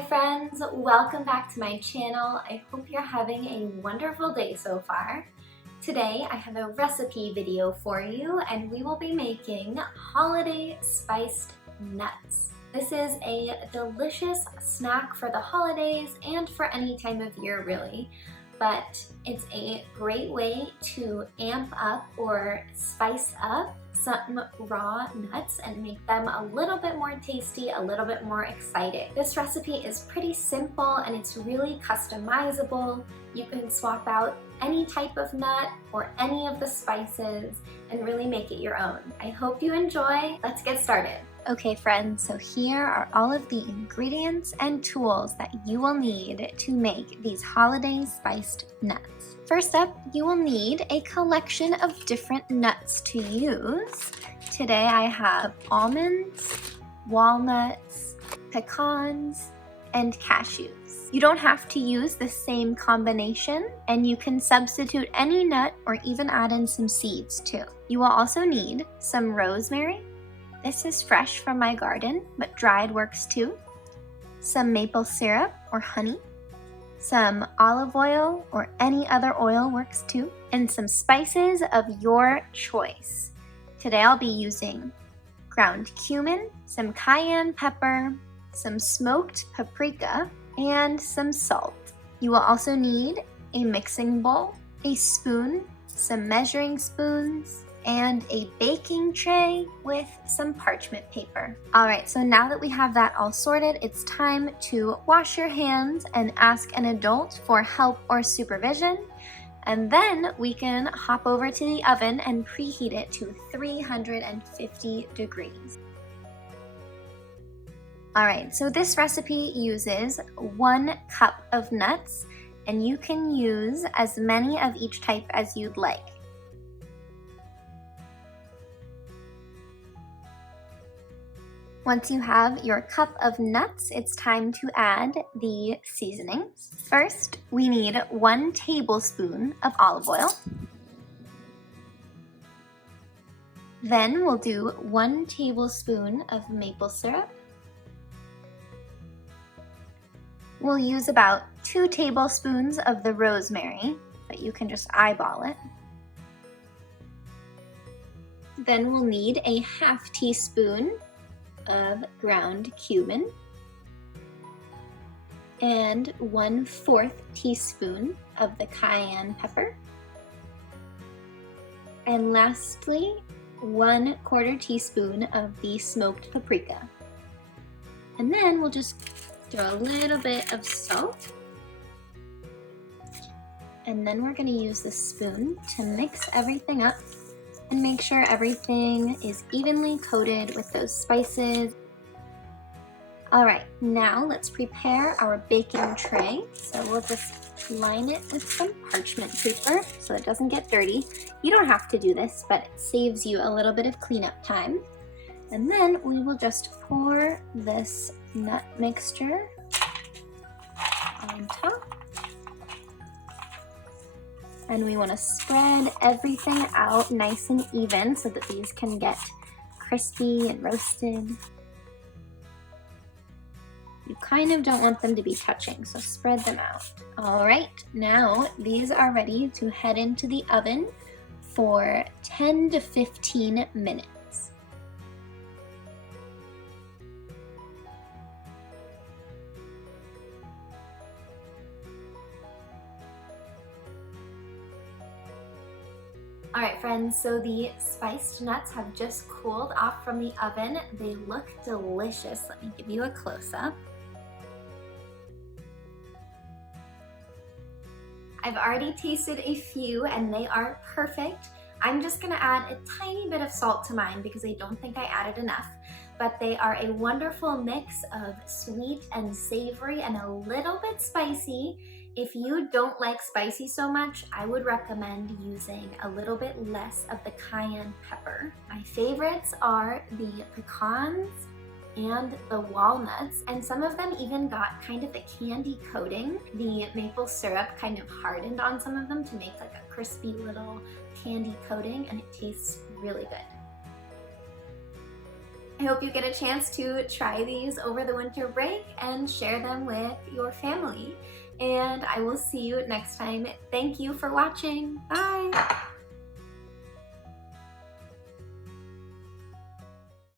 Hi friends, welcome back to my channel. I hope you're having a wonderful day so far. Today I have a recipe video for you and we will be making holiday spiced nuts. This is a delicious snack for the holidays and for any time of year really, but it's a great way to amp up or spice up some raw nuts and make them a little bit more tasty, a little bit more exciting. This recipe is pretty simple and it's really customizable. You can swap out any type of nut or any of the spices and really make it your own. I hope you enjoy. Let's get started. Okay friends, so here are all of the ingredients and tools that you will need to make these holiday spiced nuts. First up, you will need a collection of different nuts to use. Today I have almonds, walnuts, pecans, and cashews. You don't have to use the same combination, and you can substitute any nut or even add in some seeds too. You will also need some rosemary. This is fresh from my garden, but dried works too. Some maple syrup or honey. Some olive oil or any other oil works too. And some spices of your choice. Today I'll be using ground cumin, some cayenne pepper, some smoked paprika, and some salt. You will also need a mixing bowl, a spoon, some measuring spoons, and a baking tray with some parchment paper. Alright, so now that we have that all sorted, it's time to wash your hands and ask an adult for help or supervision. And then we can hop over to the oven and preheat it to 350 degrees. Alright, so this recipe uses 1 cup of nuts, and you can use as many of each type as you'd like. Once you have your cup of nuts, it's time to add the seasonings. First, we need 1 tablespoon of olive oil. Then we'll do 1 tablespoon of maple syrup. We'll use about 2 tablespoons of the rosemary, but you can just eyeball it. Then we'll need a ½ teaspoon of ground cumin and 1/4 teaspoon of the cayenne pepper. And lastly, 1/4 teaspoon of the smoked paprika. And then we'll just throw a little bit of salt. And then we're going to use the spoon to mix everything up and make sure everything is evenly coated with those spices. Alright, now let's prepare our baking tray. So we'll just line it with some parchment paper so it doesn't get dirty. You don't have to do this, but it saves you a little bit of cleanup time. And then we will just pour this nut mixture on top. And we want to spread everything out nice and even so that these can get crispy and roasted. You kind of don't want them to be touching, so spread them out. All right, now these are ready to head into the oven for 10 to 15 minutes. Alright friends, so the spiced nuts have just cooled off from the oven. They look delicious. Let me give you a close-up. I've already tasted a few and they are perfect. I'm just going to add a tiny bit of salt to mine because I don't think I added enough. But they are a wonderful mix of sweet and savory and a little bit spicy. If you don't like spicy so much, I would recommend using a little bit less of the cayenne pepper. My favorites are the pecans and the walnuts, and some of them even got kind of a candy coating. The maple syrup kind of hardened on some of them to make like a crispy little candy coating, and it tastes really good. I hope you get a chance to try these over the winter break and share them with your family. And I will see you next time. Thank you for watching. Bye!